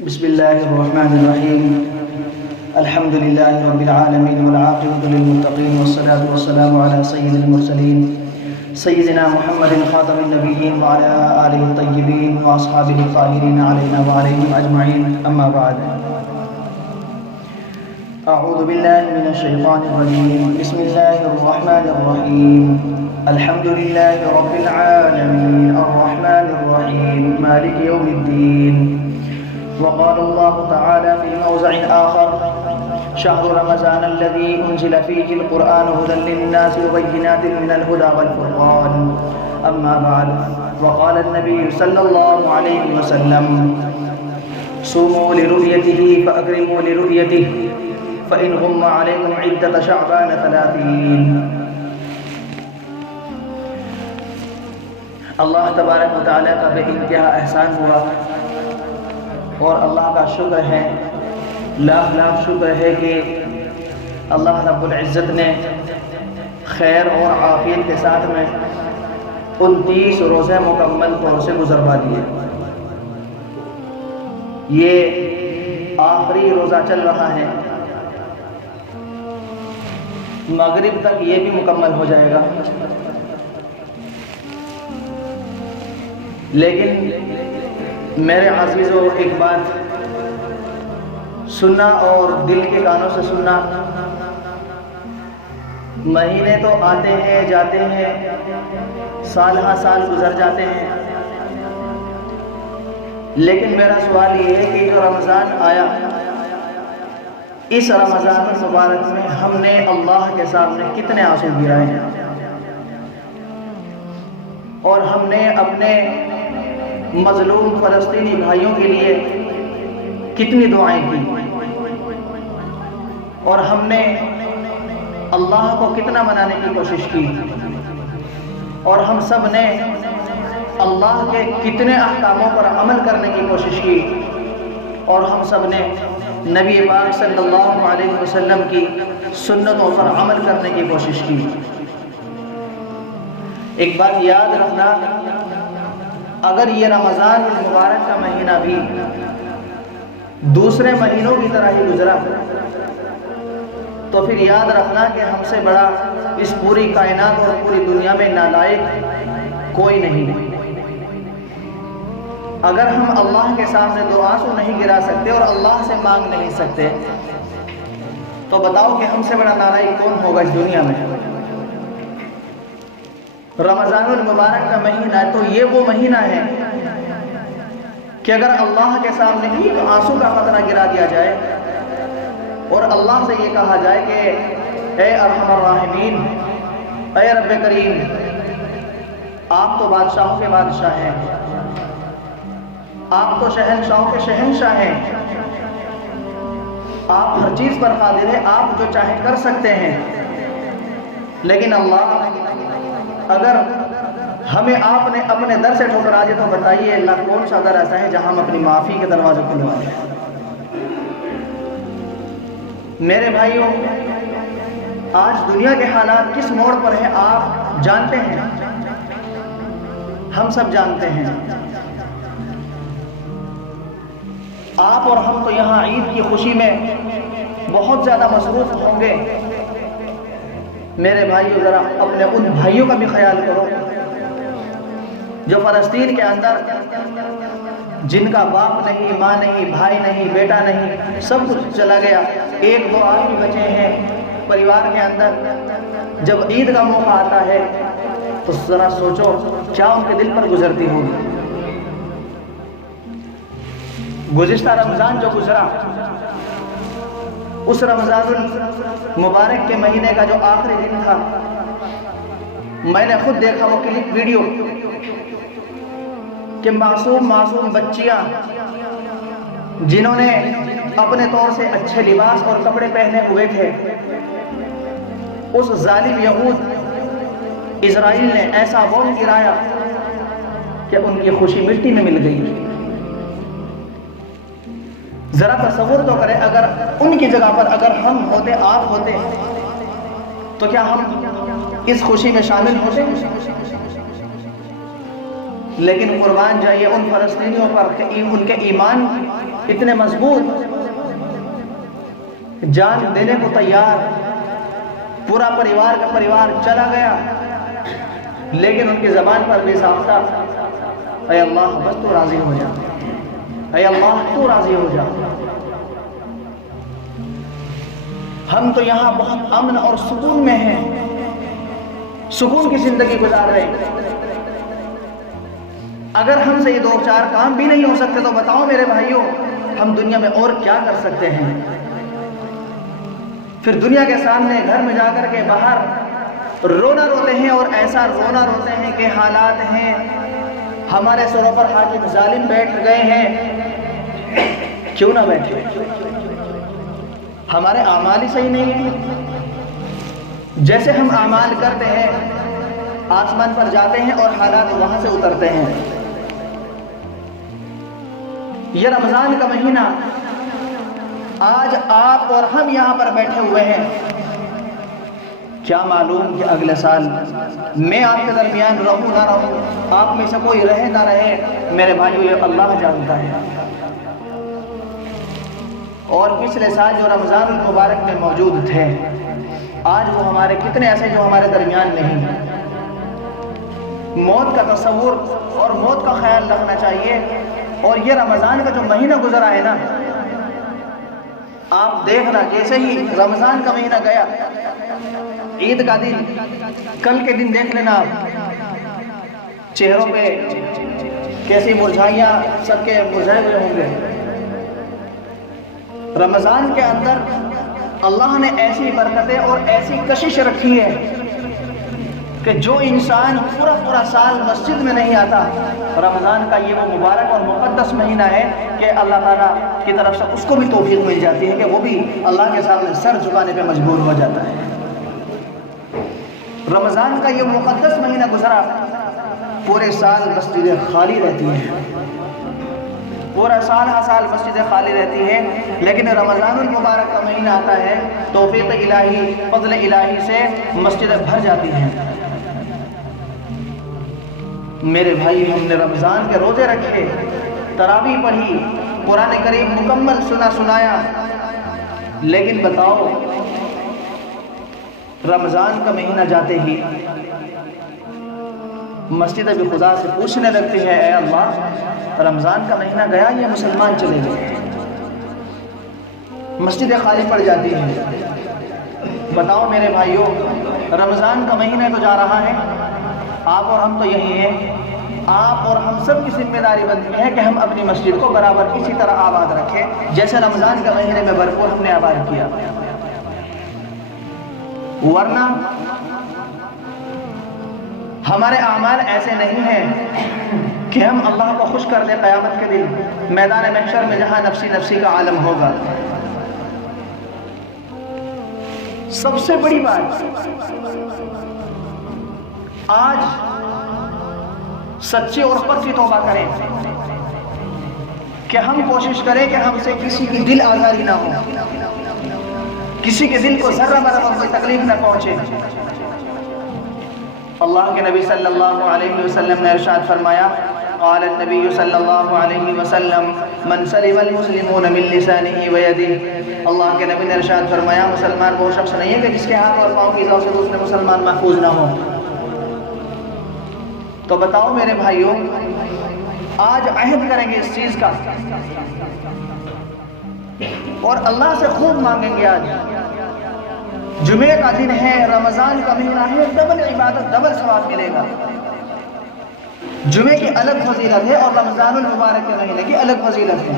بسم الله الرحمن الرحيم. الحمد لله رب العالمين والعاقبة للمتقين والصلاة والسلام على سيد المرسلين سيدنا محمد خاتم النبيين وعلى آله الطيبين وأصحابه الطاهرين علينا وعليهم أجمعين. أما بعد، أعوذ بالله من الشيطان الرجيم. بسم الله الرحمن الرحيم. الحمد لله رب العالمين الرحمن الرحيم مالك يوم الدين. وقال الله تعالى في موضع آخر: شهر رمضان الذي أنزل فيه القرآن هدى للناس وبينات من الهدى والفرقان. أما بعد، وقال النبي صلى الله عليه وسلم: صوموا لرؤيته فأكرموا لرؤيته فإن غم عليكم عدة شعبان 30. اللہ تبارک و تعالیٰ کا بے انتہا احسان ہوا اور اللہ کا شکر ہے، لاکھ لاکھ شکر ہے کہ اللہ رب العزت نے خیر اور عافیت کے ساتھ میں 29 روزے مکمل طور سے گزروا دیے. یہ آخری روزہ چل رہا ہے، مغرب تک یہ بھی مکمل ہو جائے گا. لیکن میرے عزیزو، ایک بات سننا اور دل کے کانوں سے سننا، مہینے تو آتے ہیں جاتے ہیں، سال ہا سال گزر جاتے ہیں، لیکن میرا سوال یہ ہے کہ جو رمضان آیا، اس رمضان المبارک میں ہم نے اللہ کے سامنے کتنے آنسو گرائے ہیں، اور ہم نے اپنے مظلوم فلسطینی بھائیوں کے لیے کتنی دعائیں کی، اور ہم نے اللہ کو کتنا منانے کی کوشش کی، اور ہم سب نے اللہ کے کتنے احکاموں پر عمل کرنے کی کوشش کی، اور ہم سب نے نبی پاک صلی اللہ علیہ وسلم کی سنتوں پر عمل کرنے کی کوشش کی. ایک بات یاد رکھنا، اگر یہ رمضان المبارک کا مہینہ بھی دوسرے مہینوں کی طرح ہی گزرا تو پھر یاد رکھنا کہ ہم سے بڑا اس پوری کائنات اور پوری دنیا میں نالائق کوئی نہیں. اگر ہم اللہ کے سامنے دو آنسو نہیں گرا سکتے اور اللہ سے مانگ نہیں سکتے تو بتاؤ کہ ہم سے بڑا نالائق کون ہوگا اس دنیا میں. رمضان المبارک کا مہینہ تو یہ وہ مہینہ ہے کہ اگر اللہ کے سامنے ایک آنسو کا قطرہ گرا دیا جائے اور اللہ سے یہ کہا جائے کہ اے ارحم الراحمین، اے رب کریم، آپ تو بادشاہوں کے بادشاہ ہیں، آپ تو شہنشاہوں کے شہنشاہ ہیں، آپ ہر چیز پر قادر ہیں، آپ جو چاہیں کر سکتے ہیں، لیکن اللہ اگر ہمیں آپ نے اپنے در سے ٹھکرا دیا تو بتائیے اللہ کون سا در ایسا ہے جہاں ہم اپنی معافی کے دروازے کھلوائیں. میرے بھائیوں، آج دنیا کے حالات کس موڑ پر ہیں آپ جانتے ہیں، ہم سب جانتے ہیں. آپ اور ہم تو یہاں عید کی خوشی میں بہت زیادہ مصروف ہوں گے. میرے بھائیوں، ذرا اپنے ان بھائیوں کا بھی خیال کرو جو فلسطین کے اندر جن کا باپ نہیں، ماں نہیں، بھائی نہیں، بیٹا نہیں، سب کچھ چلا گیا، ایک دو آدمی بچے ہیں پریوار کے اندر. جب عید کا موقع آتا ہے تو ذرا سوچو کیا ان کے دل پر گزرتی ہوگی. گزشتہ رمضان جو گزرا، اس رمضان المبارک کے مہینے کا جو آخری دن تھا، میں نے خود دیکھا وہ کلپ ویڈیو کہ معصوم بچیاں جنہوں نے اپنے طور سے اچھے لباس اور کپڑے پہنے ہوئے تھے، اس ظالم یہود اسرائیل نے ایسا بم گرایا کہ ان کی خوشی مٹی میں مل گئی. ذرا تصور تو کریں، اگر ان کی جگہ پر اگر ہم ہوتے، آپ ہوتے، تو کیا ہم اس خوشی میں شامل ہوتے؟ لیکن قربان جائیے ان فلسطینیوں پر کہ ان کے ایمان اتنے مضبوط، جان دینے کو تیار، پورا پریوار کا پریوار چلا گیا، لیکن ان کی زبان پر بھی ساختہ اے اللہ بس تو راضی ہو جا، اے اللہ تو راضی ہو جا۔ ہم تو یہاں بہت امن اور سکون میں ہیں، سکون کی زندگی گزار رہے ہیں۔ اگر ہم سے یہ دو چار کام بھی نہیں ہو سکتے تو بتاؤ میرے بھائیوں ہم دنیا میں اور کیا کر سکتے ہیں؟ پھر دنیا کے سامنے گھر میں جا کر کے باہر رونا روتے ہیں، اور ایسا رونا روتے ہیں کہ حالات ہیں ہمارے سروں پر حاکم ظالم بیٹھ گئے ہیں۔ کیوں نہ بیٹھے؟ ہمارے اعمال ہی صحیح نہیں ہیں۔ جیسے ہم اعمال کرتے ہیں آسمان پر جاتے ہیں اور حالات وہاں سے اترتے ہیں۔ یہ رمضان کا مہینہ آج آپ اور ہم یہاں پر بیٹھے ہوئے ہیں، کیا معلوم کہ اگلے سال میں آپ کے درمیان رہوں نہ رہوں، آپ میں سے کوئی رہے نہ رہے، میرے بھائیو یہ اللہ جانتا ہے۔ اور پچھلے سال جو رمضان المبارک میں موجود تھے، آج وہ ہمارے کتنے ایسے جو ہمارے درمیان نہیں ہیں۔ موت کا تصور اور موت کا خیال رکھنا چاہیے۔ اور یہ رمضان کا جو مہینہ گزرا ہے نا، آپ دیکھنا جیسے ہی رمضان کا مہینہ گیا، عید کا دن، کل کے دن دیکھ لینا آپ، چہروں پہ کیسی مرجھائیاں سب کے مرجھائے ہوئے ہوں گے۔ رمضان کے اندر اللہ نے ایسی برکتیں اور ایسی کشش رکھی ہے کہ جو انسان پورا سال مسجد میں نہیں آتا، رمضان کا یہ وہ مبارک اور مقدس مہینہ ہے کہ اللہ تعالیٰ کی طرف سے اس کو بھی توفیق مل جاتی ہے کہ وہ بھی اللہ کے سامنے سر جھکانے پہ مجبور ہو جاتا ہے۔ رمضان کا یہ مقدس مہینہ گزرا، پورے سال مسجدیں خالی رہتی ہیں، پورا سال ہر سال مسجدیں خالی رہتی ہیں، لیکن رمضان المبارک کا مہینہ آتا ہے، توفیق الہی، فضل الہی سے مسجدیں بھر جاتی ہیں۔ میرے بھائی ہم نے رمضان کے روزے رکھے، تراویح پڑھی، قرآن کریم مکمل سنایا، لیکن بتاؤ رمضان کا مہینہ جاتے ہی مسجد بھی خدا سے پوچھنے لگتی ہے اے اللہ رمضان کا مہینہ گیا یہ مسلمان چلے گئے، مسجدیں خالی پڑ جاتی ہیں۔ بتاؤ میرے بھائیوں رمضان کا مہینہ تو جا رہا ہے، آپ اور ہم تو یہی ہیں، آپ اور ہم سب کی ذمہ داری بنتی ہے کہ ہم اپنی مسجد کو برابر اسی طرح آباد رکھیں جیسے رمضان کے مہینے میں بھرپور ہم نے آباد کیا۔ ورنہ ہمارے اعمال ایسے نہیں ہیں کہ ہم اللہ کو خوش کر دیں قیامت کے دن میدان محشر میں جہاں نفسی نفسی کا عالم ہوگا۔ سب سے بڑی بات آج سچی اور پکی توبہ کریں کہ ہم کوشش کریں کہ ہم سے کسی کی دل آزاری نہ ہو، کسی کے دل کو ذرہ برابر کوئی تکلیف نہ پہنچے۔ اللہ کے نبی صلی اللہ علیہ وسلم نے ارشاد فرمایا قال النبی صلی اللہ علیہ وسلم من سلم المسلمون من لسانه ويده، اللہ کے نبی نے ارشاد فرمایا مسلمان وہ شخص نہیں ہے کہ جس کے ہاتھ اور پاؤں کی سے دوسرے مسلمان محفوظ نہ ہو۔ تو بتاؤ میرے بھائیوں آج عہد کریں گے اس چیز کا اور اللہ سے خوب مانگیں گے۔ آج جمعے کا دن ہے، رمضان کا مہینہ ہے، ڈبل عبادت ڈبل ثواب ملے گا۔ جمعے کی الگ فضیلت ہے اور رمضان المبارک کے مہینے کی الگ فضیلت ہے۔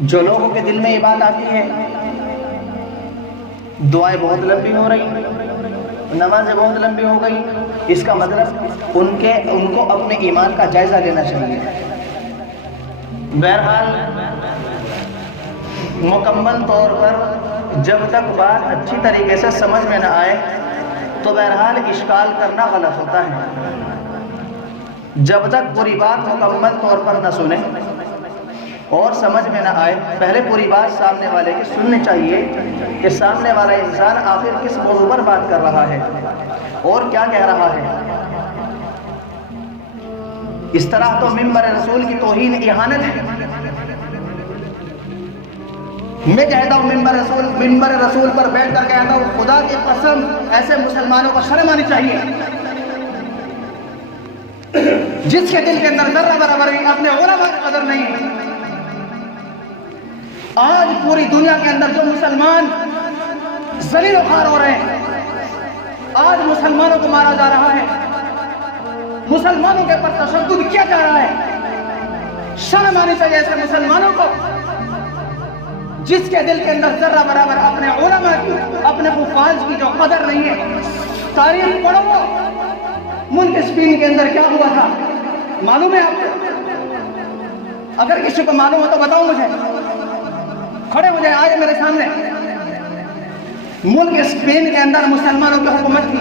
جو لوگوں کے دل میں یہ بات آتی ہے دعائیں بہت لمبی ہو رہی، نمازیں بہت لمبی ہو گئی، اس کا مطلب ان کو اپنے ایمان کا جائزہ لینا چاہیے۔ بہرحال مکمل طور پر جب تک بات اچھی طریقے سے سمجھ میں نہ آئے تو بہرحال اشکال کرنا غلط ہوتا ہے۔ جب تک پوری بات مکمل طور پر نہ سنیں اور سمجھ میں نہ آئے، پہلے پوری بات سامنے والے کی سننی چاہیے کہ سامنے والا انسان آخر کس موضوع پر بات کر رہا ہے اور کیا کہہ رہا ہے۔ اس طرح تو منبر رسول کی توہین اہانت ہے۔ میں کہتا ہوں منبر رسول پر بیٹھ کر کہتا ہوں خدا کی قسم ایسے مسلمانوں کو شرم آنی چاہیے جس کے دل کے اندر ذرہ برابر اپنے علماء کی قدر نہیں ہے۔ آج پوری دنیا کے اندر جو مسلمان ذلیل و خوار ہو رہے ہیں، آج مسلمانوں کو مارا جا رہا ہے، مسلمانوں کے پر تشدد کیا جا رہا ہے، شرم آنی چاہیے ایسے مسلمانوں کو جس کے دل کے اندر ذرہ برابر اپنے علماء کی، اپنے حفاظ کی جو قدر نہیں ہے۔ تاریخ پڑھو، ملک اسپین کے اندر کیا ہوا تھا معلوم ہے آپ کو؟ اگر کسی کو معلوم ہو تو بتاؤ مجھے، کھڑے ہو جائے آج میرے سامنے۔ ملک اسپین کے اندر مسلمانوں کی حکومت تھی،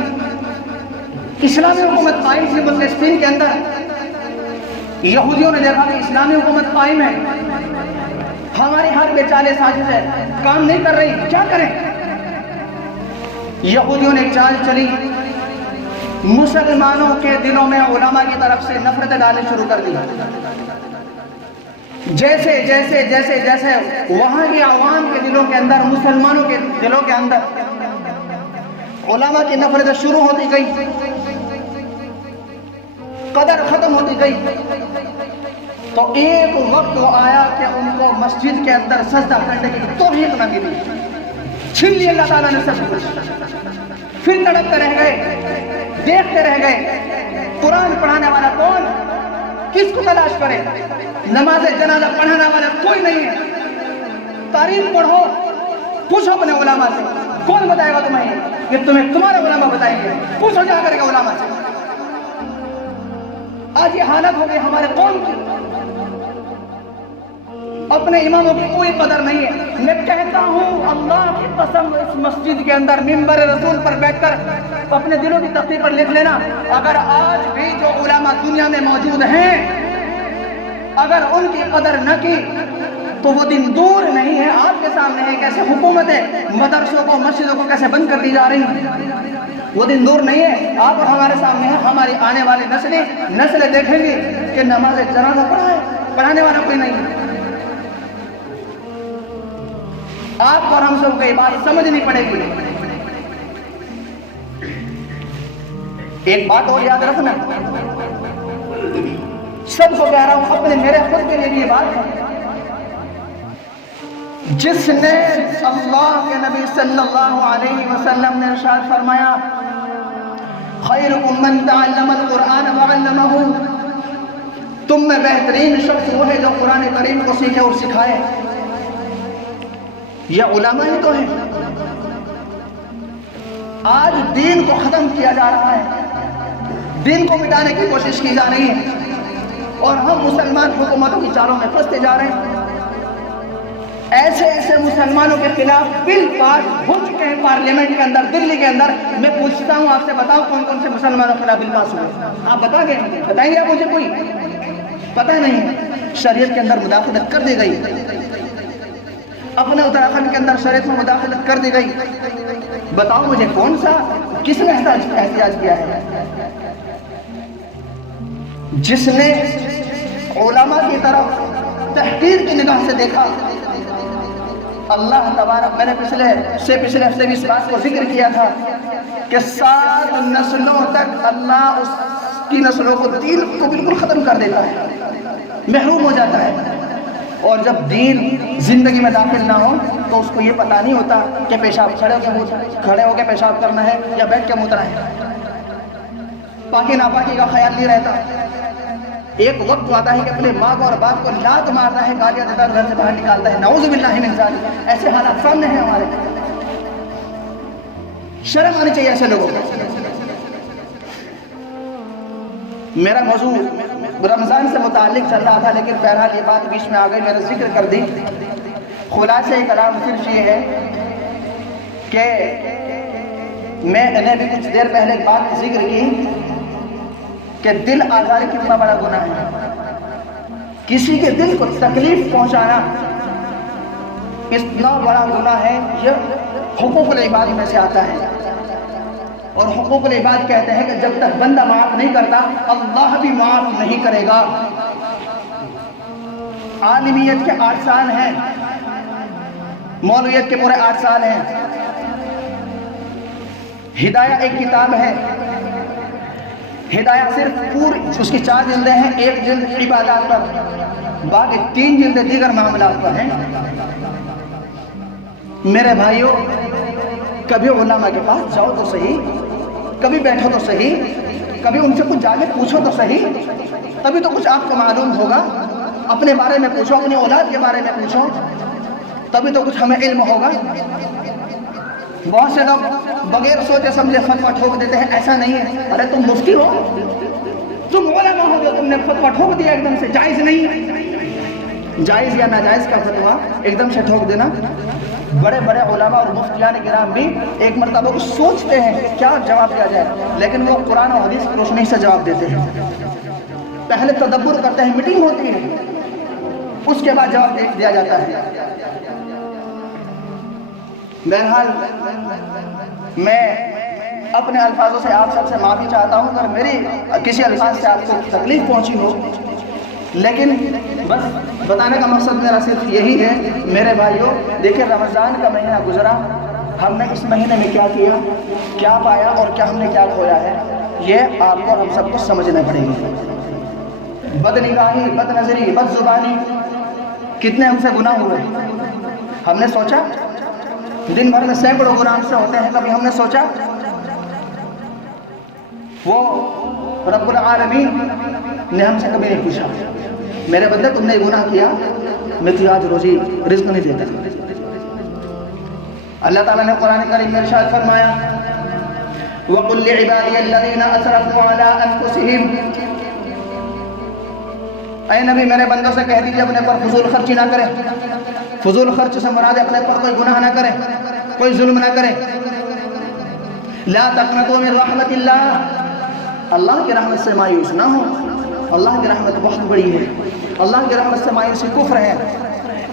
اسلامی حکومت قائم تھی ملک اسپین کے اندر۔ یہودیوں نے دیکھا کہ اسلامی حکومت قائم ہے، ہماری ہر بیچالے سازش ہے، کام نہیں کر رہی، کیا کریں؟ یہودیوں نے چال چلی، مسلمانوں کے دلوں میں علماء کی طرف سے نفرت ڈالنے شروع کر دی۔ جیسے جیسے جیسے جیسے وہاں کی عوام کے دلوں کے اندر، مسلمانوں کے دلوں کے اندر علماء کی نفرت شروع ہوتی گئی، قدر ختم ہوتی گئی، تو ایک وقت وہ آیا کہ ان کو مسجد کے اندر سجدہ کرنے کی توفیق نہ ملی، چھین لی اللہ تعالیٰ نے سب کچھ۔ پھر تڑپتے رہ گئے، دیکھتے رہ گئے، قرآن پڑھانے والا کون؟ کس کو تلاش کرے؟ نماز جنازہ پڑھانے والا کوئی نہیں ہے۔ تاریخ پڑھو، پوچھو اپنے علماء سے، کون بتائے گا تمہیں کہ تمہیں تمہارے علماء بتائیں گے؟ پوچھو جا کر کے علماء سے۔ آج یہ حالت ہو گئی ہمارے قوم کی، اپنے اماموں کی کوئی قدر نہیں ہے۔ میں کہتا ہوں اللہ کی قسم، اس مسجد کے اندر منبر رسول پر بیٹھ کر اپنے دلوں کی تختی پر لکھ لینا، اگر آج بھی جو علماء دنیا میں موجود ہیں اگر ان کی قدر نہ کی تو وہ دن دور نہیں ہے، آپ کے سامنے ہے کیسے حکومتیں مدرسوں کو، مسجدوں کو کیسے بند کر دی جا رہی ہیں، وہ دن دور نہیں ہے، آپ اور ہمارے سامنے ہے۔ ہماری آنے والی نسلیں دیکھیں گی کہ نماز جنازہ پڑھانے والا کوئی نہیں ہے۔ آپ اور ہم سب کو یہ بات سمجھنی پڑے گی۔ ایک بات اور یاد رکھنا، سب کو کہہ رہا ہوں، اپنے میرے خود کے لیے بھی یہ بات ہے، جس نے اللہ کے نبی صلی اللہ علیہ وسلم نے ارشاد فرمایا خیرکم من تعلم القرآن وعلمہ، تم میں بہترین شخص وہ ہے جو قرآن کریم کو سیکھے اور سکھائے۔ یہ علماء ہی تو ہے۔ آج دین کو ختم کیا جا رہا ہے، دین کو مٹانے کی کوشش کی جا رہی ہے، اور ہم مسلمان حکومتوں کی چالوں میں پھنستے جا رہے ہیں۔ ایسے ایسے مسلمانوں کے خلاف بل پاس ہو چکے ہیں پارلیمنٹ کے اندر، دلی کے اندر۔ میں پوچھتا ہوں آپ سے، بتاؤ کون کون سے مسلمانوں کے خلاف بل پاس ہوئے؟ آپ بتائیں گے آپ مجھے؟ کوئی پتہ نہیں ہے۔ شریعت کے اندر مداخلت کر دی گئی، اپنے اتراکھنڈ کے اندر شریعت میں مداخلت کر دی گئی، بتاؤ مجھے کون سا، کس نے احتجاج کیا ہے؟ جس نے علماء کی طرف تحقیر کی نگاہ سے دیکھا، اللہ تبارک، میں نے پچھلے ہفتے بھی اس بات کو ذکر کیا تھا کہ 7 نسلوں تک اللہ اس کی نسلوں کو دین کو بالکل ختم کر دیتا ہے، محروم ہو جاتا ہے، اور جب دین زندگی میں داخل نہ ہو تو اس کو یہ پتہ نہیں ہوتا کہ پیشاب کھڑے ہو کے پیشاب کرنا ہے یا بیٹھ کے موتنا ہے، پاکی ناپاکی کا خیال نہیں رہتا۔ ایک وقت آتا ہے کہ اپنے ماں کو اور باپ کو لات مارتا ہے، گالیاں دیتا ہے، گھر سے باہر نکالتا ہے، نعوذ باللہ من ذالک۔ ایسے حالات سامنے ہیں ہمارے، شرم آنی چاہیے ایسے لوگوں کو۔ میرا موضوع رمضان سے متعلق چل رہا تھا، لیکن بہرحال یہ بات بیچ میں آ گئی، میں نے ذکر کر دی۔ خلاصہ کلام صرف یہ ہے کہ میں نے بھی کچھ دیر پہلے ایک بات ذکر کی کہ دل آزار کتنا بڑا گناہ ہے، کسی کے دل کو تکلیف پہنچانا اتنا بڑا گناہ ہے، یہ حقوق العباد میں سے آتا ہے۔ اور حقوق العباد کہتے ہیں کہ جب تک بندہ معاف نہیں کرتا اللہ بھی معاف نہیں کرے گا۔ عالمیت کے 8 سال ہیں، مولویت کے پورے 8 سال ہیں۔ ہدایہ ایک کتاب ہے، ہدایہ صرف پوری اس کی 4 جلدیں ہیں، 1 جلد عبادات پر، باقی 3 جلدیں دیگر معاملات پر ہیں۔ میرے بھائیوں، کبھی علماء کے پاس جاؤ تو صحیح، کبھی بیٹھو تو صحیح، کبھی ان سے کچھ جا کے پوچھو تو صحیح، تبھی تو کچھ آپ کو معلوم ہوگا۔ اپنے بارے میں پوچھو، اپنی اولاد کے بارے میں پوچھو، تبھی تو کچھ ہمیں علم ہوگا۔ بہت سے لوگ بغیر سوچے سمجھے فتویٰ ٹھوک دیتے ہیں، ایسا نہیں ہے۔ ارے تم مفتی ہو، تم علماء ہو، جو تم نے فتویٰ ٹھوک دیا ایک دم سے، جائز نہیں۔ جائز یا ناجائز کا فتویٰ ایک دم سے ٹھوک دینا۔ بڑے بڑے علماء اور مفتیان کرام بھی ایک مرتبہ سوچتے ہیں کیا جواب دیا جائے، لیکن وہ قرآن اور حدیث کی روشنی سے جواب دیتے ہیں۔ پہلے تدبر کرتے ہیں، میٹنگ ہوتی ہے، اس کے بعد جواب دیا جاتا ہے۔ بہرحال میں اپنے الفاظوں سے آپ سب سے معافی چاہتا ہوں اگر میری کسی الفاظ سے آپ کو تکلیف پہنچی ہو، لیکن بس بتانے کا مقصد میرا صرف یہی ہے۔ میرے بھائیوں، دیکھیں رمضان کا مہینہ گزرا، ہم نے اس مہینے میں کیا کیا، کیا پایا اور کیا ہم نے کیا کھویا ہے، یہ آپ کو ہم سب کو سمجھنا پڑے گی۔ بد نگاہی، بد نظری، بد زبانی، کتنے ہم سے گناہ ہوئے، ہم نے سوچا؟ دن بھر میں سینکڑوں گناہ ہم سے ہوتے ہیں، کبھی ہم نے سوچا؟ وہ رب العالمین نے ہم سے کبھی نہیں پوچھا میرے بندے تم نے گناہ کیا، میں تجھے آج روزی رزق نہیں دیتا۔ اللہ تعالیٰ نے قرآن کریم میں ارشاد فرمایا وَقُلْ لِعِبَادِيَ الَّذِينَ أَسْرَفُوا عَلَىٰ أَنفُسِهِمْ، اے نبی میرے بندوں سے کہہ دیجئے اپنے پر فضول خرچی نہ کریں۔ فضول خرچ سے مراد اپنے پر کوئی گناہ نہ کریں، کوئی ظلم نہ کریں۔ لا تقنطوا من رحمت اللہ، اللہ کی رحمت سے مایوس نہ ہو، اللہ کی رحمت بہت بڑی ہے، اللہ کی رحمت سے مایوسی کفر ہے۔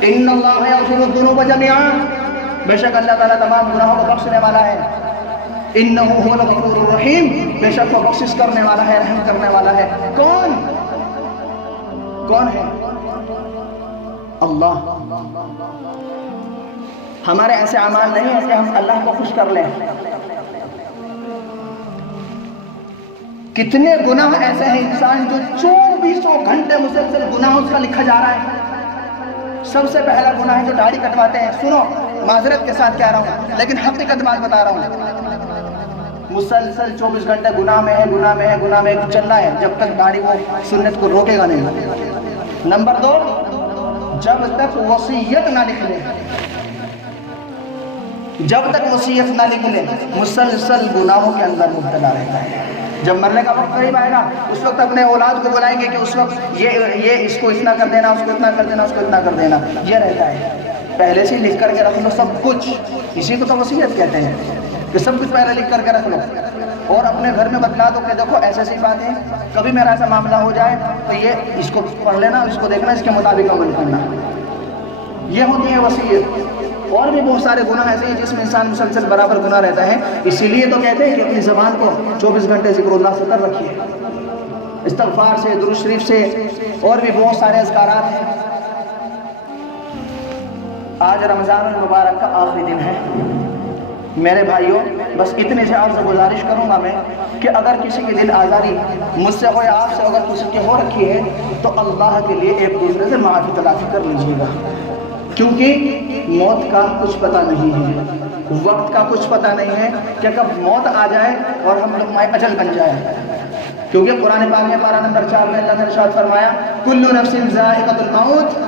ان اللہ یغفر الذنوب جميعا، بے شک اللہ تعالیٰ تمام گناہوں کو بخشنے والا ہے۔ انہ هو الغفور الرحیم، بے شک وہ بخشش کرنے والا ہے، رحم کرنے والا ہے۔ کون ہے؟ اللہ۔ ہمارے ایسے اعمال نہیں ہیں کہ ہم اللہ کو خوش کر لیں۔ کتنے گناہ ایسے ہیں انسان جو 24 گھنٹے مسلسل گناہ اس کا لکھا جا رہا ہے۔ سب سے پہلا گناہ ہے جو داڑھی کٹواتے ہیں۔ سنو، معذرت کے ساتھ کہہ رہا ہوں لیکن حقیقت بات بتا رہا ہوں، مسلسل 24 گھنٹے گناہ میں ہے، گناہ میں ہے، گناہ میں چل رہا ہے جب تک داڑھی وہ سنت کو روکے گا نہیں۔ نمبر 2، جب تک وصیت نہ لکھ لے، جب تک وصیت نہ لکھ لے مسلسل گناہوں کے اندر مبتلا رہتا ہے۔ جب مرنے کا وقت قریب آئے گا اس وقت اپنے اولاد کو بلائیں گے کہ اس وقت یہ اس کو اتنا کر دینا، اس کو اتنا کر دینا، اس کو اتنا کر دینا، یہ رہتا ہے۔ پہلے سے لکھ کر کے رکھ لو سب کچھ، اسی کو تو وصیت کہتے ہیں کہ سب کچھ پہلے لکھ کر کے رکھ لو اور اپنے گھر میں بتلا دو کہ دیکھو ایسے ایسی بات ہے، کبھی میرا ایسا معاملہ ہو جائے تو یہ اس کو پڑھ لینا، اس کو دیکھنا، اس کے مطابق عمل کرنا۔ یہ ہوتی ہے وصیت۔ اور بھی بہت سارے گناہ ایسے ہیں جس میں انسان مسلسل برابر گناہ رہتا ہے، اسی لیے تو کہتے ہیں کہ اپنی زبان کو 24 گھنٹے ذکر اللہ سے کر رکھیے، استغفار سے، درود شریف سے، اور بھی بہت سارے اذکارات ہیں۔ آج رمضان المبارک کا آخری دن ہے میرے بھائیوں، بس اتنے سے آپ سے گزارش کروں گا میں کہ اگر کسی کی دل آزاری مجھ سے ہو یا آپ سے اگر کسی کی ہو رکھی ہے تو اللہ کے لیے ایک دوسرے سے معافی تلافی کر لیجیے گا، کیونکہ موت کا کچھ پتہ نہیں ہے، وقت کا کچھ پتہ نہیں ہے کہ کب موت آ جائے اور ہم لوگ مائے اجل بن جائے۔ کیونکہ قرآن پاک میں پارہ نمبر 4 میں اللہ نے ارشاد فرمایا کل نفس ذائقۃ الموت،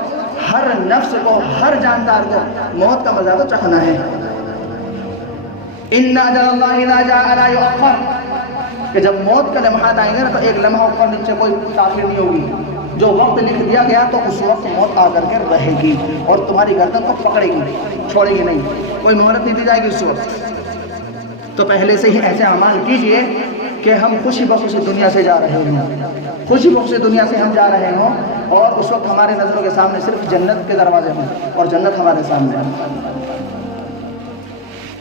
ہر نفس کو، ہر جاندار کو موت کا مزہ تو چکھنا ہے۔ ان اجل اللہ اذا جاء لا یؤخر، کہ جب موت کا لمحات آئیں گے نا تو ایک لمحہ اوپر نیچے کوئی تاخیر نہیں ہوگی، جو وقت لکھ دیا گیا تو اس وقت موت آ کر کے رہے گی اور تمہاری گردن کو پکڑے گی، چھوڑے گی نہیں، کوئی مہلت نہیں دی جائے گی اس وقت۔ تو پہلے سے ہی ایسے اعمال کیجئے کہ ہم خوشی بخوشی دنیا سے جا رہے ہوں، خوشی بخوشی دنیا سے ہم جا رہے ہوں اور اس وقت ہمارے نظروں کے سامنے صرف جنت کے دروازے ہوں اور جنت ہمارے سامنے ہے۔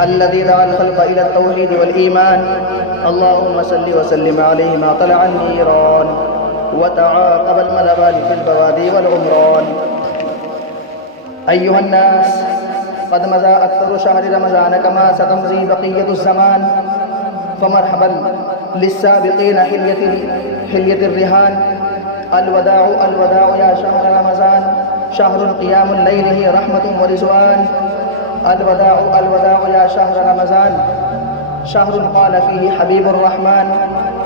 الذي دعا الخلق إلى التوحيد والإيمان اللهم صل وسلم عليه ما طلع النيران وتعاقب الملبان في البوادي والعمران. أيها الناس، قد مضى أكثر شهر رمضان كما ستمضي بقية الزمان، فمرحبا للسابقين حلية الرهان. الوداع الوداع يا شهر رمضان، شهر قيام الليل هي رحمة ورزوان. الوداع الوداع يا شهر رمضان، شهر قال فيه حبيب الرحمن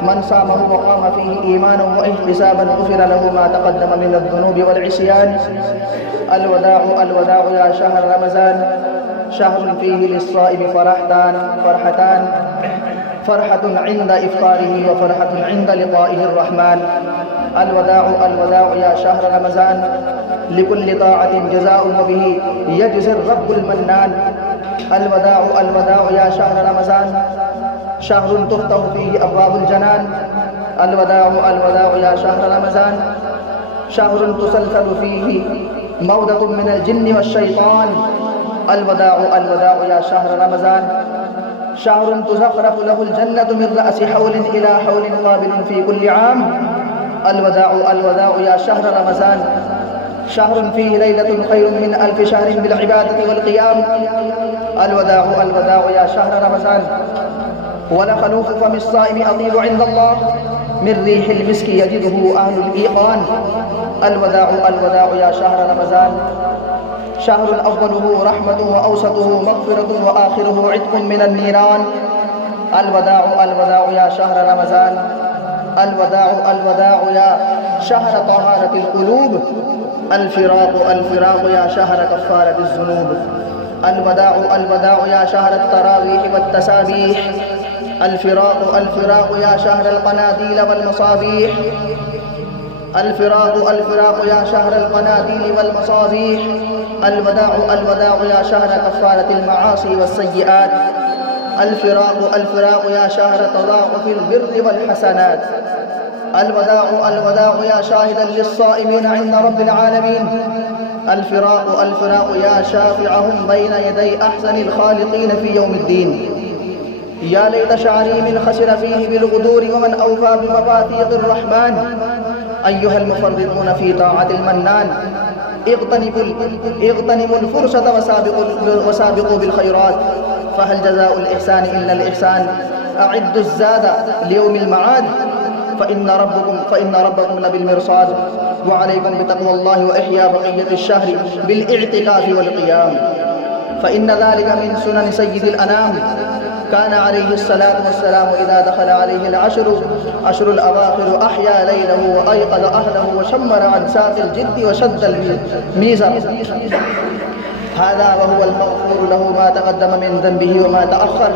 من صامه وقام فيه إيمانا واحتسابا غفر له ما تقدم من الذنوب والعصيان. الوداع الوداع يا شهر رمضان، شهر فيه للصائم فرحتان، فرحة عند إفطاره وفرحة عند لقائه الرحمن. الوداع الوداع يا شهر رمضان، لكل طاعة جزاء وبه يجزي الرب المنان. الوداع الوداع يا شهر رمضان، شهر تفتح فيه أبواب الجنان. الوداع الوداع يا شهر رمضان، شهر تسلسل فيه موضة من الجن والشيطان. الوداع الوداع يا شهر رمضان، شهر تزخرف له الجنة من رأس حول إلى حول قابل في كل عام. الوداع الوداع يا شهر رمضان، شهر فيه ليلة خير من ألف شهر بالعبادة والقيام. الوداع الوداع يا شهر رمضان، ولخلوف فم الصائم أطيب عند الله من ريح المسك يجده أهل الإيقان. الوداع الوداع يا شهر رمضان، شهر أوله رحمة وأوسطه مغفرة وآخره عتق من النيران. الوداع الوداع يا شهر رمضان، الوداع الوداع يا شهر طهارة القلوب، الفراق الفراق يا شهر كفارة الذنوب. الوداع الوداع يا شهر التراويح والتسابيح، الفراق الفراق يا شهر القناديل والمصابيح، الفراق الفراق يا شهر القناديل والمصابيح. الوداع الوداع يا شهر كفارة المعاصي والسيئات، الفراق الفراق يا شهر تضاعف البر والحسنات. الوداع الوداع يا شاهدا للصائمين عند رب العالمين، الفراق الفراق يا شافعهم بين يدي أحسن الخالقين في يوم الدين. يا ليت شعري من خسر فيه بالغدور ومن أوفى بمواثيق الرحمن. أيها المفرطون في طاعة المنان، اغتنموا الفرصة وسابقوا بالخيرات، فهل جزاء الإحسان إلا الإحسان؟ أعدوا الزاد ليوم المعاد، فإن ربكم لبالمرصاد. وعليكم بتقوى الله وإحياء بقية الشهر بالاعتكاف والقيام، فإن ذلك من سنن سيد الأنام. كان عليه الصلاة والسلام إذا دخل عليه العشر الأواخر أحيا ليله وأيقظ أهله وشمر عن ساق الجد وشد الميزر. هذا وهو المغفور له ما تقدم من ذنبه وما تأخر.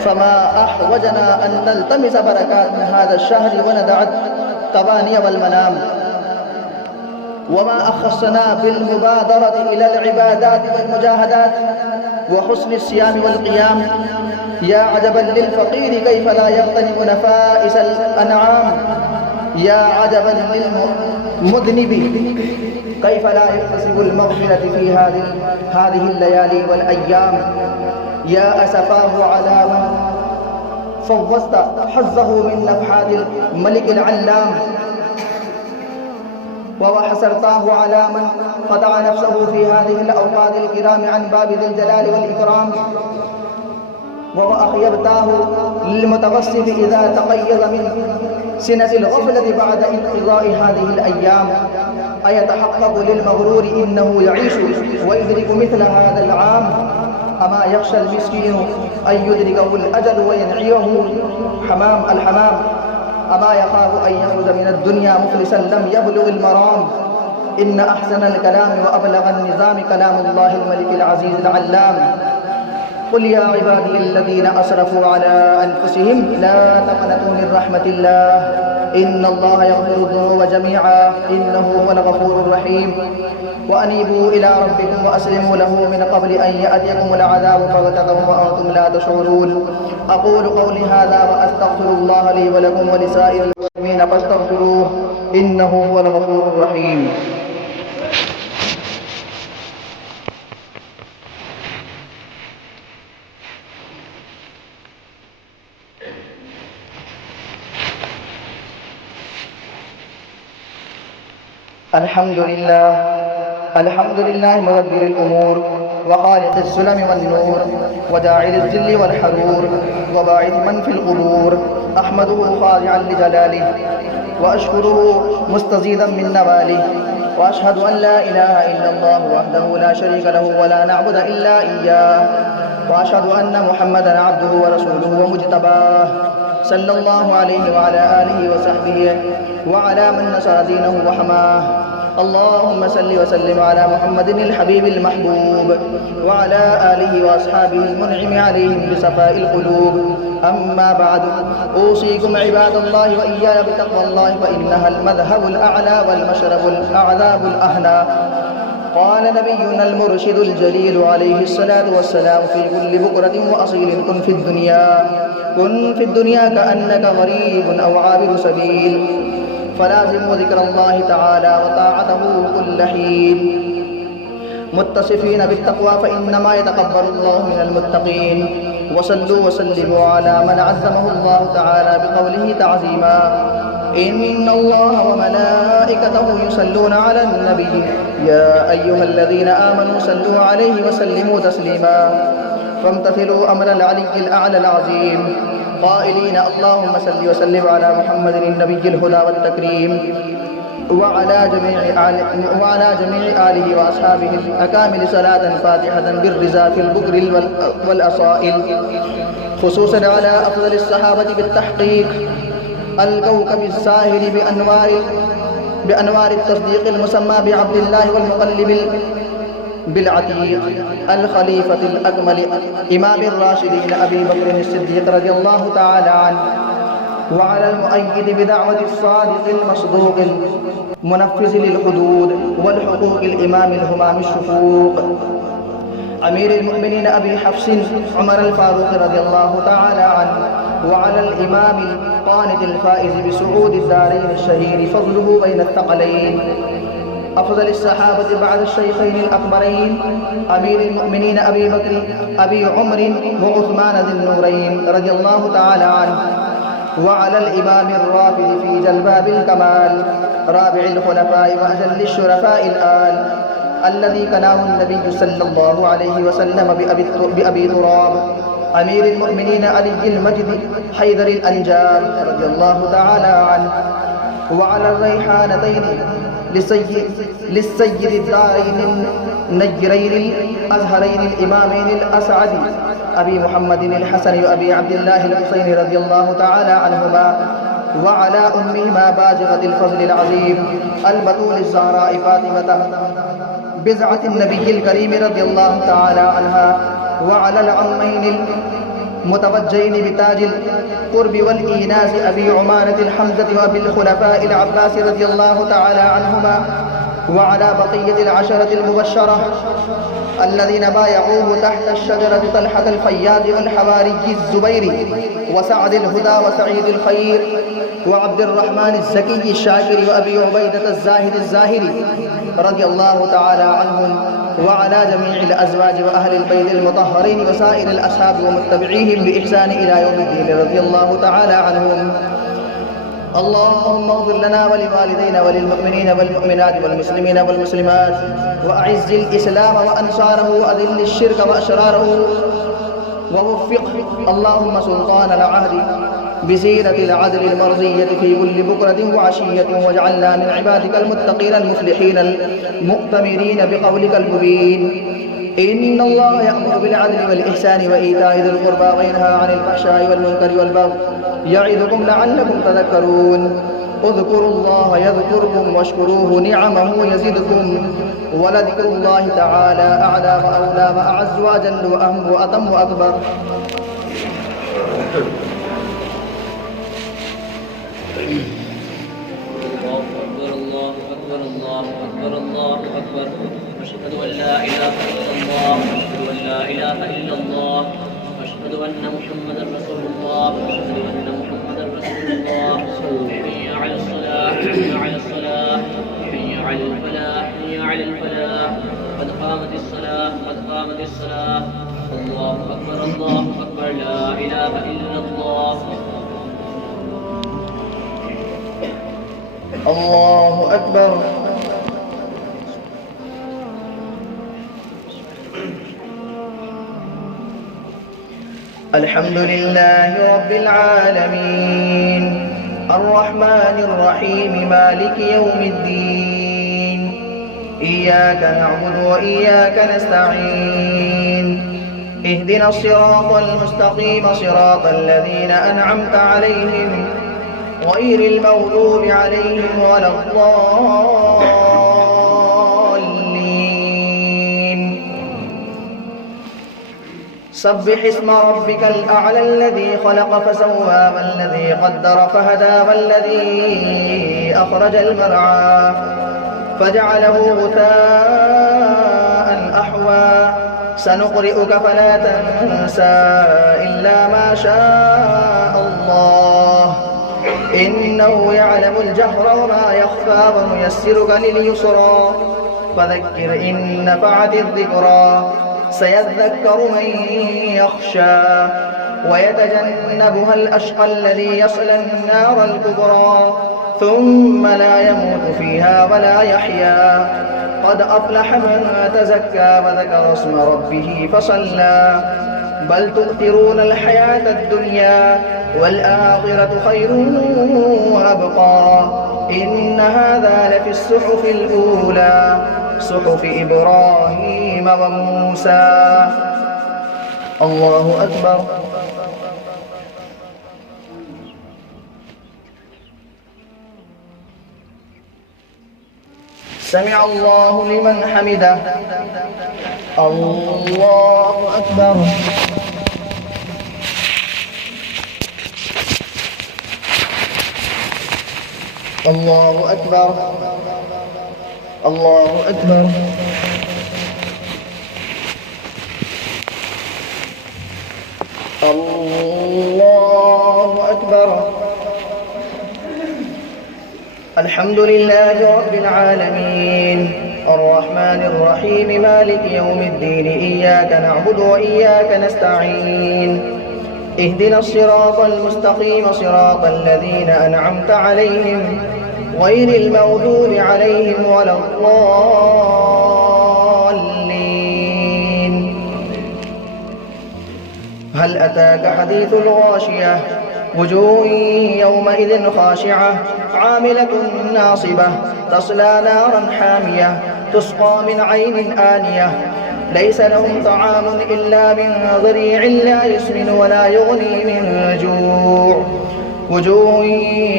فما أحوجنا أن نلتمس بركات من هذا الشهر وندع التباني والمنام. وما أخصنا بالمبادرة إلى العبادات والمجاهدات وحسن الصيام والقيام. يا عجبا للفقير كيف لا يغتنم نفائس الأنعام، يا عجبا للمذنب كيف لا يكتسب المغفرة في هذه الليالي والأيام. يا أسفاه على من فوزت حظه من نفحات الملك العلام، وحسرتاه على من قطع نفسه في هذه الأوقات الكرام عن باب ذي الجلال والإكرام. وأخيبتاه للمتوسط إذا تقيض من سنة الغفلة بعد انقضاء هذه الأيام. أيتحقق للمغرور إنه يعيش ويدرك مثل هذا العام؟ أما يخشى المسكين أن يدركه الأجل وينعيه الحمام؟ أما يخاف أن يخرج من الدنيا مفلسا لم يبلغ المرام؟ إن أحسن الكلام وأبلغ النظام كلام الله الملك العزيز العلام. قل يا عبادي الذين أسرفوا على أنفسهم لا تقنطوا من رحمة الله، إن الله يغفر الذنوب جميعا إنه هو الغفور الرحيم. وأنيبوا إلى ربكم وأسلموا له من قبل أن يأتيكم العذاب بغتة وأنتم لا تشعرون. أقول قولي هذا وأستغفر الله لي ولكم ولسائر المسلمين فاستغفروه إنه هو الغفور الرحيم. الحمد لله مدبر الأمور وخالق السلم والنور وجاعل الذل والحرور وباعث من في القبور. أحمده خاضعا لجلاله وأشكره مستزيدا من نواله، وأشهد أن لا إله إلا الله وحده لا شريك له ولا نعبد إلا إياه، وأشهد أن محمدا عبده ورسوله ومجتباه صلى الله عليه وعلى آله وصحبه وعلى من نصر دينه وحماه. اللهم صل وسلم على محمد الحبيب المحبوب وعلى آله وأصحابه المنعم عليهم بصفاء القلوب. أما بعد، أوصيكم عباد الله وإياي بتقوى الله، فإنها المذهب الأعلى والمشرب الأعذاب الأهنى. قال نبينا المرشد الجليل عليه الصلاة والسلام في كل بكرة وأصيل: كن في الدنيا كأنك غريب أو عابر سبيل، فلازموا ذكر الله تعالى وطاعته كل حين، متصفين بالتقوى فإنما يتقبل الله من المتقين. وصلوا وسلموا على من عزمه الله تعالى بقوله تعظيما: إن الله وملائكته يصلون على النبي يا أيها الذين آمنوا صلوا عليه وسلموا تسليما. فامتثلوا أمر العلي الأعلى العظيم قائلين: اللهم صل وسلم على محمد النبي الهدى والتكريم. وعلى جميع آله وأصحابه الأكامل صلاة فاتحة بالرزا في البكر والأصائل، خصوصا على أفضل الصحابة بالتحقيق، الكوكب الزاهر بأنوار التصديق المسمى بعبد الله والمقلب بالعتيق، الخليفة الأكمل إمام الراشدين أبي بكر الصديق رضي الله تعالى عنه، وعلى المؤيد بدعوة الصادق المصدوق المنفذ للحدود والحقوق الإمام الهمام الشفوق أمير المؤمنين أبي حفص عمر الفاروق رضي الله تعالى عنه، وعلى الإمام القانت الفائز بسعود الدارين الشهير فضله بين الثقلين، أفضل الصحابة بعد الشيخين الأكبرين أمير المؤمنين أبي بكر أبي عمر وعثمان ذي النورين رضي الله تعالى عنه، وعلى الإمام الرافد في جلباب الكمال رابع الخلفاء وأجل الشرفاء الآل الذي كناه النبي صلى الله عليه وسلم بأبي تراب أمير المؤمنين علي المجد حيدر الأنجاب رضي الله تعالى عنه، وعلى الريحانتين للسيد الدارين النجرين الأزهرين الإمامين الأسعد أبي محمد الحسن وأبي عبد الله الحسين رضي الله تعالى عنهما، وعلى أمهما باجغة الفضل العظيم البتول الزهراء فاطمة بزعة النبي الكريم رضي الله تعالى عنها، وعلى العمين المتوجين بتاج القرب والإيناس أبي عمارة الحمزة وأبي الخلفاء العباس رضي الله تعالى عنهما، وعلى بقية العشرة المبشرة الذين بايعوه تحت الشجرة طلحة الفياض والحواري الزبير وسعد الهدى وسعيد الخير وعبد الرحمن الزكي الشاكر وأبي عبيدة الزاهد الزاهري رضي الله تعالى عنهم، وعلى جميع الأزواج وأهل البيت المطهرين وسائر الأصحاب ومتبعيهم بإحسان إلى يوم الدين رضي الله تعالى عنهم. اللهم اغفر لنا ولوالدينا وللمؤمنين والمؤمنات والمسلمين والمسلمات، وأعز الإسلام وأنصاره وأذل الشرك وأشراره، ووفق اللهم سلطان العهد بسيرة العدل المرضية في كل بكرة وعشية، واجعلنا من عبادك المتقين المفلحين المؤتمرين بقولك المبين. إن الله يأمر بالعدل والإحسان وإيتاء ذي القربى وينهى عن الفحشاء والمنكر والبغي يعظكم لعلكم تذكرون. اذكروا الله يذكركم واشكروه نعمه يزدكم، ولذكر الله تعالى أعلى وأولى وأعز وأجل وأهم وأتم وأكبر. الله أكبر الله أكبر الله أكبر، أشهد أن لا إله إلا الله، أشهد أن لا إله إلا الله، أشهد أن محمدا رسول الله، أشهد أن محمدا رسول الله. حي على الصلاة، حي على الصلاة، حي على الفلاح، حي على الفلاح، قد قامت الصلاة، قد قامت الصلاة. الله أكبر الله أكبر، لا إله إلا الله. الله أكبر. الحمد لله رب العالمين الرحمن الرحيم مالك يوم الدين، إياك نعبد وإياك نستعين، اهدنا الصراط المستقيم صراط الذين أنعمت عليهم غير المغضوب عليهم ولا الضالين. سبح اسم ربك الأعلى الذي خلق فسوى والذي قدر فهدى والذي أخرج المرعى فجعله غثاء أحوى. سنقرئك فلا تنسى إلا ما شاء الله، إنه يعلم الجهر وما يخفى ونيسرك لليسرى، فذكر إن نفعت الذكرى. سيذكر من يخشى ويتجنبها الأشقى الذي يصلى النار الكبرى، ثم لا يموت فيها ولا يحيا. قد أفلح من تزكى وذكر اسم ربه فصلى، بل تؤثرون الحياة الدنيا والآخرة خير وأبقى، إن هذا لفي الصحف الأولى صحف إبراهيم وموسى. الله أكبر. سمع الله لمن حمده. الله أكبر. الله أكبر. الله أكبر. الله أكبر. الحمد لله رب العالمين الرحمن الرحيم مالك يوم الدين إياك نعبد وإياك نستعين اهدنا الصراط المستقيم صراط الذين أنعمت عليهم غير المغضوب عليهم ولا الضالين. هل أتاك حديث الغاشية وجوه يومئذ خاشعة عاملة ناصبة تصلى نارا حامية تسقى من عين آنية ليس لهم طعام إلا من ضريع لا يسمن ولا يغني من جوع وجوه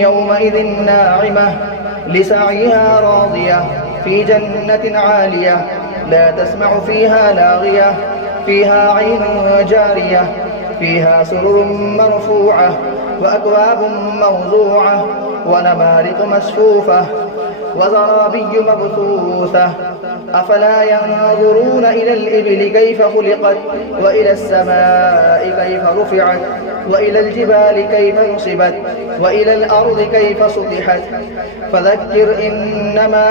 يومئذ ناعمة لسعيها راضية في جنة عالية لا تسمع فيها لاغية فيها عين جارية فيها سرر مرفوعة وأكواب موضوعة ونمارق مسفوفة وزرابي مبثوثة أفلا ينظرون إلى الإبل كيف خلقت وإلى السماء كيف رفعت وإلى الجبال كيف نصبت وإلى الأرض كيف سطحت فذكر إنما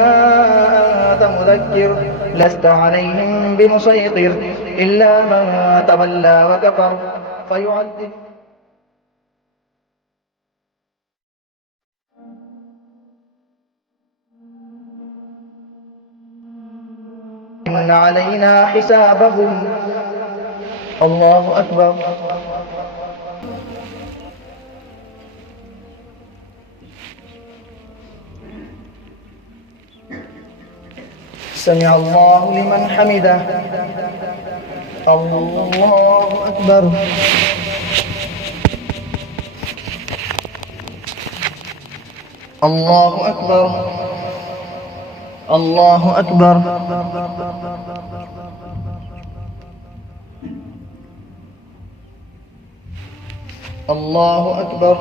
أنت مذكر لست عليهم بمسيطر إلا من تولى وكفر فيعذب إن علينا حسابهم. الله أكبر. سمع الله لمن حمده. الله أكبر. الله أكبر. الله أكبر. الله أكبر.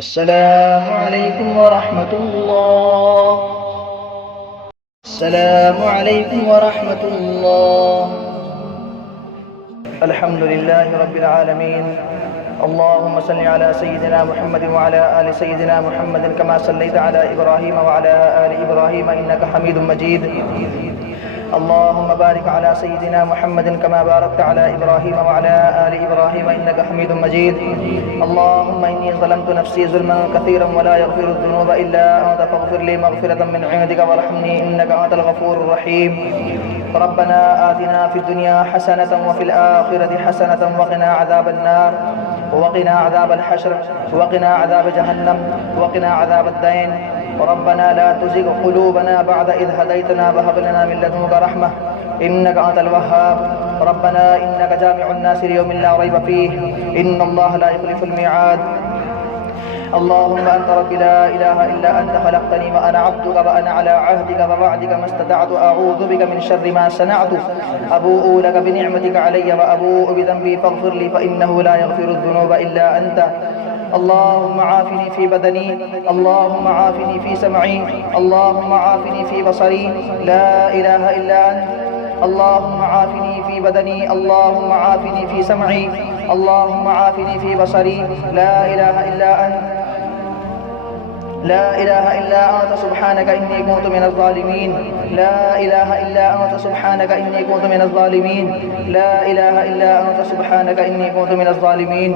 السلام عليكم ورحمة الله. السلام عليكم ورحمة الله. الحمد لله رب العالمين. اللهم صل على سيدنا محمد وعلى آل سيدنا محمد كما صليت على إبراهيم وعلى آل إبراهيم إنك حميد مجيد. اللهم بارك على سيدنا محمد كما باركت على إبراهيم وعلى آل إبراهيم إنك حميد مجيد. اللهم إني ظلمت نفسي ظلما كثيرا ولا يغفر الذنوب إلا أنت فاغفر لي مغفرة من عندك وارحمني إنك أنت الغفور الرحيم. ربنا آتنا في الدنيا حسنة وفي الآخرة حسنة وقنا عذاب النار وقنا عذاب الحشر وقنا عذاب جهنم وقنا عذاب الدين. ربنا لا تزغ قلوبنا بعد إذ هديتنا وهب لنا من لدنك رحمة إنك أنت الوهاب. ربنا إنك جامع الناس ليوم لا ريب فيه إن الله لا يخلف الميعاد. اللهم أنت ربي لا إله إلا أنت خلقتني وأنا عبدك وأنا على عهدك ووعدك ما استطعت أعوذ بك من شر ما صنعت أبوء لك بنعمتك علي وأبوء بذنبي فاغفر لي فإنه لا يغفر الذنوب إلا أنت. اللهم عافني في بدني، اللهم عافني في سمعي، اللهم عافني في بصري، لا إله إلا أنت. اللهم عافني في بدني، اللهم عافني في سمعي، اللهم عافني في بصري، لا إله إلا أنت، لا إله إلا أنت سبحانك إني كنت من الظالمين، لا إله إلا أنت سبحانك إني كنت من الظالمين، لا إله إلا أنت سبحانك إني كنت من الظالمين.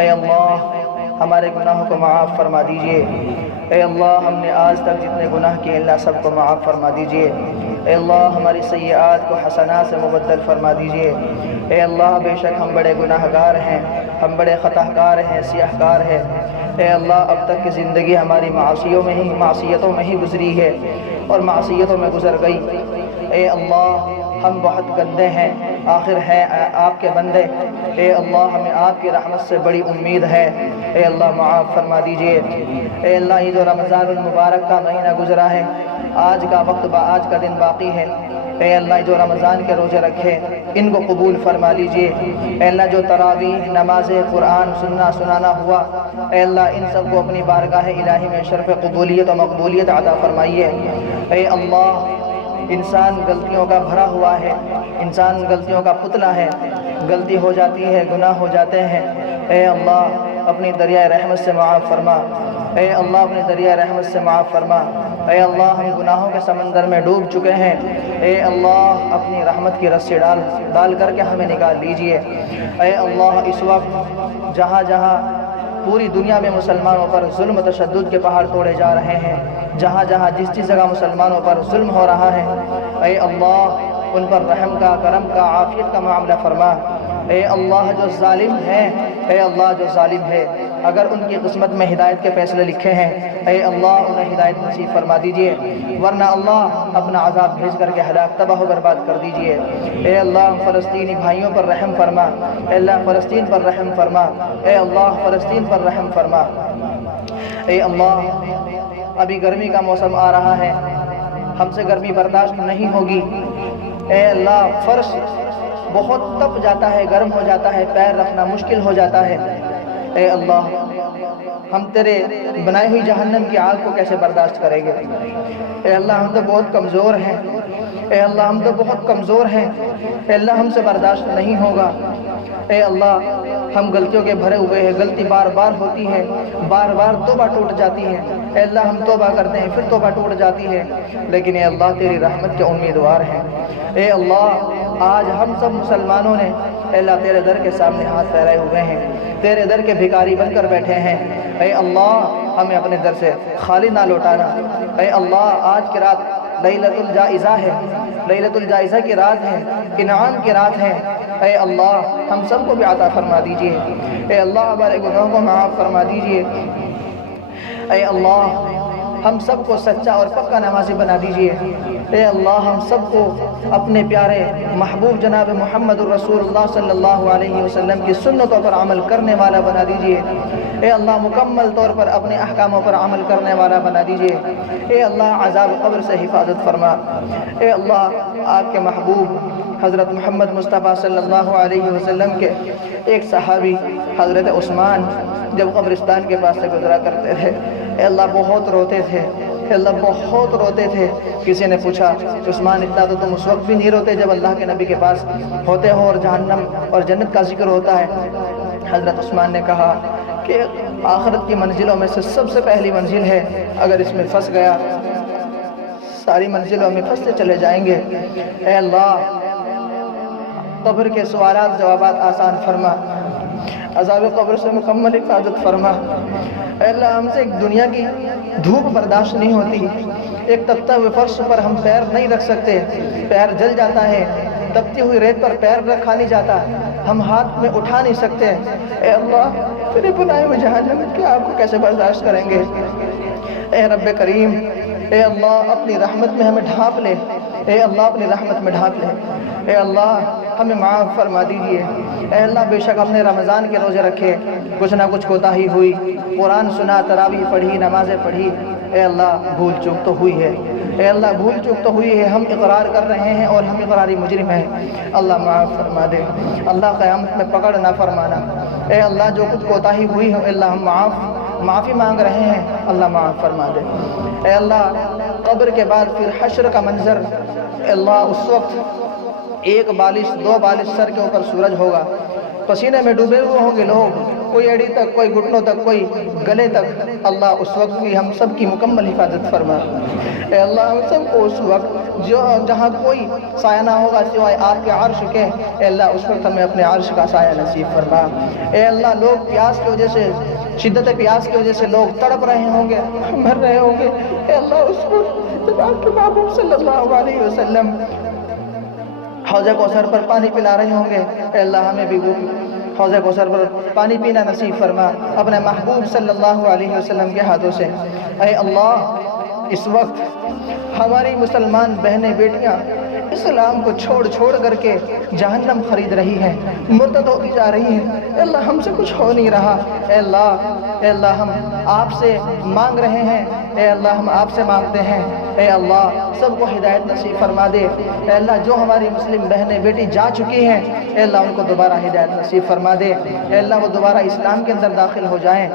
اے اللہ ہمارے گناہوں کو معاف فرما دیجئے. اے اللہ ہم نے آج تک جتنے گناہ کیے اللہ سب کو معاف فرما دیجئے. اے اللہ ہماری سیئات کو حسنات سے مبدل فرما دیجئے. اے اللہ بے شک ہم بڑے گناہ گار ہیں، ہم بڑے خطا کار ہیں، سیاہ کار ہیں. اے اللہ اب تک کی زندگی ہماری معصیتوں میں ہی گزری ہے اور معصیتوں میں گزر گئی. اے اللہ ہم بہت گندے ہیں، آخر ہیں آپ کے بندے. اے اللہ ہمیں آپ کی رحمت سے بڑی امید ہے. اے اللہ معاف فرما دیجئے. اے اللہ یہ جو رمضان المبارک کا مہینہ گزرا ہے، آج کا وقت آج کا دن باقی ہے. اے اللہ جو رمضان کے روزے رکھے ان کو قبول فرما لیجئے. اے اللہ جو تراویح نماز قرآن سنانا ہوا، اے اللہ ان سب کو اپنی بارگاہ الہی میں شرف قبولیت و مقبولیت عطا فرمائیے. اے اللہ انسان غلطیوں کا بھرا ہوا ہے، انسان غلطیوں کا پتلا ہے، غلطی ہو جاتی ہے، گناہ ہو جاتے ہیں. اے اللہ اپنی دریائے رحمت سے معاف فرما. اے اللہ اپنی دریائے رحمت سے معاف فرما. اے اللہ ہم گناہوں کے سمندر میں ڈوب چکے ہیں. اے اللہ اپنی رحمت کی رسی ڈال کر کے ہمیں نکال لیجئے. اے اللہ اس وقت جہاں جہاں پوری دنیا میں مسلمانوں پر ظلم و تشدد کے پہاڑ توڑے جا رہے ہیں، جہاں جہاں جس جگہ مسلمانوں پر ظلم ہو رہا ہے، اے اللہ ان پر رحم کا، کرم کا، عافیت کا معاملہ فرما. اے اللہ جو ظالم ہے، اے اللہ جو ظالم ہے، اگر ان کی قسمت میں ہدایت کے فیصلے لکھے ہیں، اے اللہ انہیں ہدایت نصیب فرما دیجئے، ورنہ اللہ اپنا عذاب بھیج کر کے ہلاک تباہ و برباد کر دیجئے. اے اللہ فلسطینی بھائیوں پر رحم فرما. اے اللہ فلسطین پر رحم فرما. اے اللہ فلسطین پر رحم فرما. اے اللہ ابھی گرمی کا موسم آ رہا ہے، ہم سے گرمی برداشت نہیں ہوگی. اے اللہ فرش بہت تپ جاتا ہے، گرم ہو جاتا ہے، پیر رکھنا مشکل ہو جاتا ہے. اے اللہ ہم تیرے بنائی ہوئی جہنم کی آگ کو کیسے برداشت کریں گے؟ اے اللہ ہم تو بہت کمزور ہیں. اے اللہ ہم تو بہت کمزور ہیں. اے اللہ ہم سے برداشت نہیں ہوگا. اے اللہ ہم غلطیوں کے بھرے ہوئے ہیں، غلطی بار بار ہوتی ہے، بار بار توبہ ٹوٹ جاتی ہے. اے اللہ ہم توبہ کرتے ہیں پھر توبہ ٹوٹ جاتی ہے، لیکن اے اللہ تیری رحمت کے امیدوار ہیں. اے اللہ آج ہم سب مسلمانوں نے اے اللہ تیرے در کے سامنے ہاتھ پھیلائے ہوئے ہیں، تیرے در کے بھکاری بن کر بیٹھے ہیں. اے اللہ ہمیں اپنے در سے خالی نہ لوٹانا. اے اللہ آج کی رات لیلۃ الجائزہ ہے، لیلۃ الجائزہ کی رات ہے، انعام کی رات ہے. اے اللہ ہم سب کو بھی عطا فرما دیجئے. اے اللہ ہمارے گناہوں کو معاف فرما دیجئے. اے اللہ ہم سب کو سچا اور پکا نمازی بنا دیجئے. اے اللہ ہم سب کو اپنے پیارے محبوب جناب محمد الرسول اللہ صلی اللہ علیہ وسلم کی سنتوں پر عمل کرنے والا بنا دیجئے. اے اللہ مکمل طور پر اپنے احکاموں پر عمل کرنے والا بنا دیجئے. اے اللہ عذاب قبر سے حفاظت فرما. اے اللہ آپ کے محبوب حضرت محمد مصطفیٰ صلی اللہ علیہ وسلم کے ایک صحابی حضرت عثمان جب قبرستان کے پاس سے گزرا کرتے تھے، اے اللہ بہت روتے تھے. اے اللہ بہت روتے تھے. کسی نے پوچھا عثمان اتنا تو تم اس وقت بھی نہیں روتے جب اللہ کے نبی کے پاس ہوتے ہو اور جہنم اور جنت کا ذکر ہوتا ہے؟ حضرت عثمان نے کہا کہ آخرت کی منزلوں میں سے سب سے پہلی منزل ہے، اگر اس میں پھنس گیا ساری منزلوں میں پھنستے چلے جائیں گے. اے اللہ قبر کے سوالات جوابات آسان فرما، عذاب قبر سے مکمل حفاظت فرما. اے اللہ ہم سے ایک دنیا کی دھوپ برداشت نہیں ہوتی، ایک تپتا ہوئے فرش پر ہم پیر نہیں رکھ سکتے، پیر جل جاتا ہے. تپتی ہوئی ریت پر پیر رکھا نہیں جاتا، ہم ہاتھ میں اٹھا نہیں سکتے. اے اللہ تیرے بنائے ہوئے جہنم کی آگ کو کیسے برداشت کریں گے؟ اے رب کریم، اے اللہ اپنی رحمت میں ہمیں ڈھانپ لے. اے اللہ اپنی رحمت میں ڈھانپ لے. اے اللہ ہمیں معاف فرما دیجئے. اے اللہ بے شک ہم نے رمضان کے روزے رکھے، کچھ نہ کچھ کوتاہی ہوئی، قرآن سنا، تراویح پڑھی، نمازیں پڑھی، اے اللہ بھول چوک تو ہوئی ہے. اے اللہ بھول چوک تو ہوئی ہے، ہم اقرار کر رہے ہیں اور ہم اقراری مجرم ہیں، اللہ معاف فرما دے۔ اللہ قیامت میں پکڑ نہ فرمانا۔ اے اللہ جو کچھ کوتاہی ہوئی ہے اللہ ہم معافی مانگ رہے ہیں، اللہ معاف فرما دے۔ اے اللہ قبر کے بعد پھر حشر کا منظر، اے اللہ اس وقت ایک بالش دو بالش سر کے اوپر سورج ہوگا، پسینے میں ڈوبے ہوئے ہوں گے لوگ، کوئی ایڑی تک، کوئی گھٹنوں تک، کوئی گلے تک۔ اللہ اس وقت بھی ہم سب کی مکمل حفاظت فرما۔ اے اللہ ہم سب کو اس وقت جہاں کوئی سایہ نہ ہوگا سوائے آپ کے عرش کے، اے اللہ اس وقت ہمیں اپنے عرش کا سایہ نصیب فرما۔ اے اللہ لوگ پیاس کی وجہ سے، شدت پیاس کی وجہ سے لوگ تڑپ رہے ہوں گے، مر رہے ہوں گے، اے اللہ اس وقت جب آپ کے محبوب صلی اللہ علیہ وسلم حوض کوثر پر پانی پلا رہے ہوں گے، اے اللہ ہمیں بھی وہ حوض کوثر پر پانی پینا نصیب فرما اپنے محبوب صلی اللہ علیہ وسلم کے ہاتھوں سے۔ اے اللہ اس وقت ہماری مسلمان بہنیں بیٹیاں اسلام کو چھوڑ کر کے جہنم خرید رہی ہیں، مرتد ہوتی جا رہی ہیں، اے اللہ ہم سے کچھ ہو نہیں رہا۔ اے اللہ ہم آپ سے مانگ رہے ہیں، اے اللہ ہم آپ سے مانگتے ہیں، اے اللہ سب کو ہدایت نصیب فرما دے۔ اے اللہ جو ہماری مسلم بہنیں بیٹی جا چکی ہیں، اے اللہ ان کو دوبارہ ہدایت نصیب فرما دے، اے اللہ وہ دوبارہ اسلام کے اندر داخل ہو جائیں۔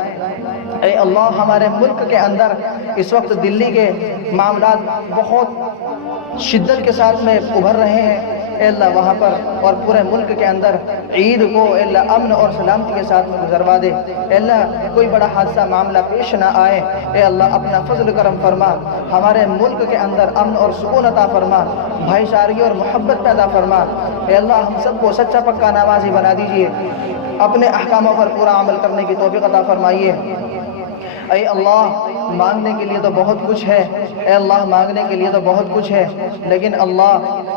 اے اللہ ہمارے ملک کے اندر اس وقت دلی کے معاملات بہت شدت کے ساتھ میں ابھر رہے ہیں، اے اللہ وہاں پر اور پورے ملک کے اندر عید کو اے اللہ امن اور سلامتی کے ساتھ میں گزروا دے۔ اے اللہ کوئی بڑا حادثہ معاملہ پیش نہ آئے، اے اللہ اپنا فضل کرم فرما، ہمارے ملک کے اندر امن اور سکون عطا فرما، بھائی چارگی اور محبت پیدا فرما۔ اے اللہ ہم سب کو سچا پکا نمازی بنا دیجئے، اپنے احکاموں پر پورا عمل کرنے کی توفیق عطا فرمائیے۔ اے اللہ مانگنے کے لیے تو بہت کچھ ہے، اے اللہ مانگنے کے لیے تو بہت کچھ ہے، لیکن اللہ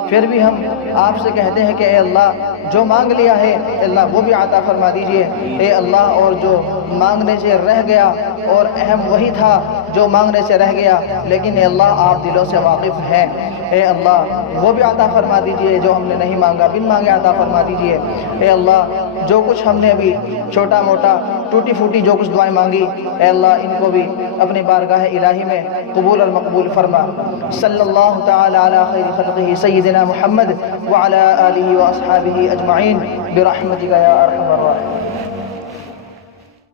پھر بھی ہم آپ سے کہتے ہیں کہ اے اللہ جو مانگ لیا ہے اے اللہ وہ بھی عطا فرما دیجئے، اے اللہ اور جو مانگنے سے رہ گیا اور اہم وہی تھا جو مانگنے سے رہ گیا، لیکن اے اللہ آپ دلوں سے واقف ہیں، اے اللہ وہ بھی عطا فرما دیجئے، جو ہم نے نہیں مانگا بن مانگے عطا فرما دیجئے۔ اے اللہ جو کچھ ہم نے ابھی چھوٹا موٹا ٹوٹی پھوٹی جو کچھ دعائیں مانگی، اے اللہ ان کو بھی اپنی بارگاہ الہی میں قبول اور مقبول فرما۔ صلی اللہ تعالی علی خیر خلقہ سیدنا محمد وعلی آلہ واصحابہ اجمعین برحمتک یا ارحم الراحمین۔